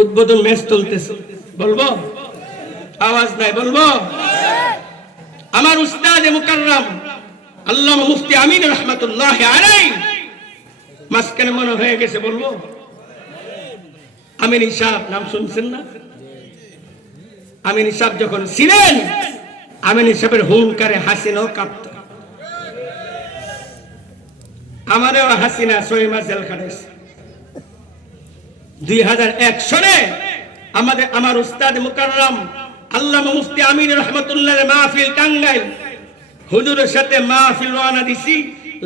উদ্বোধন ম্যাচ চলতেছে, বলবো? আওয়াজ নাই, বলবো? আমার উস্তাদে মুকাররম আল্লামা মুফতি আমিন রহমাতুল্লাহি আলাইহি মাঝখানে মনে হয়ে গেছে, বলবো? আমিন সাহেব নাম শুনছেন না? আমিন সাহেব যখন ছিলেন, আমিন সাহেবের হুঙ্কারে হাসিনাও কাঁপত। আমারও হাসিনা 6 মাস জেলখানায়। 2001 সনে আমার উস্তাদ মুকাররম আল্লামা মুফতি আমিন রহমাতুল্লাহ মাহফিল টাঙ্গাইল, হুজুরের সাথে মাহফিল রওনা দিছি।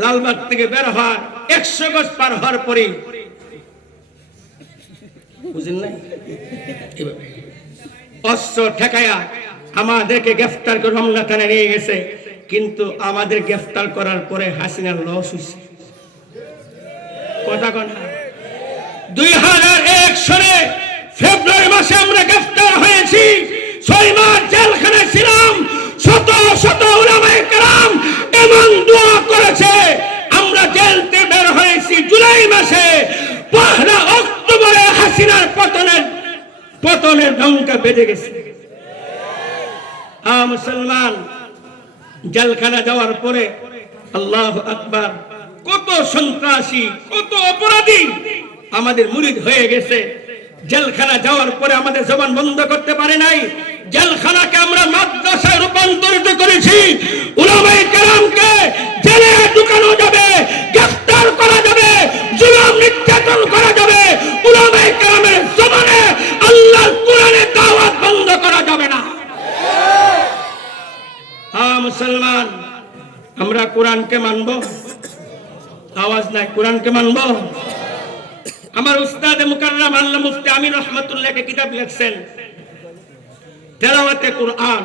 লালবাগ থেকে বের হওয়ার 100 গজ পার হওয়ার পরে, বুঝেন নাই, এভাবে অস্ত্র ঠেকায়া আমাদেরকে গ্রেফতার করে রমনা থানায় নিয়ে গেছে। কিন্তু আমাদের গ্রেফতার করার পরে হাসিনার লস হয়েছে। কথা কোন? 2001 সনে ফেব্রুয়ারি মাসে আমরা গ্রেফতার হয়েছি। 6 মাস জেলখানায় ছিলাম। শত শত উলামায়ে কেরাম এমন দোয়া করেছে। আমরা জেল থেকে বের হয়েছি জুলাই মাসে। 1 অক্টোবরে হাসিনার পতনের ডঙ্কা বেজে গেছে। মুসলমান, জেলখানা যাওয়ার পরে আল্লাহু আকবার, কত সন্ত্রাসী, কত অপরাধী আমাদের মুরিদ হয়ে গেছে। জেলখানা যাওয়ার পরে আমাদের জবান বন্ধ করতে পারে নাই। জেলখানাকে আমরা মাদ্রাসায় রূপান্তরিত করেছি। উলামায়ে কেরামকে জেলে ঢুকানো যাবে, গ্রেফতার করা যাবে, জুলুম নির্যাতন করা যাবে। উলামায়ে কেরামের জবানে আল্লাহর কোরআনের দাওয়াত বন্ধ করা যাবে না। মুসলমান, আমরা কোরআনকে মানব। আওয়াজ নাই, কোরআনকে মানব। আমার উস্তাদে মুকাররম আল্লামা মুফতি আমিন রহমাতুল্লাহকে কিতাব লিখছেন তেলাওয়াতে কোরআন।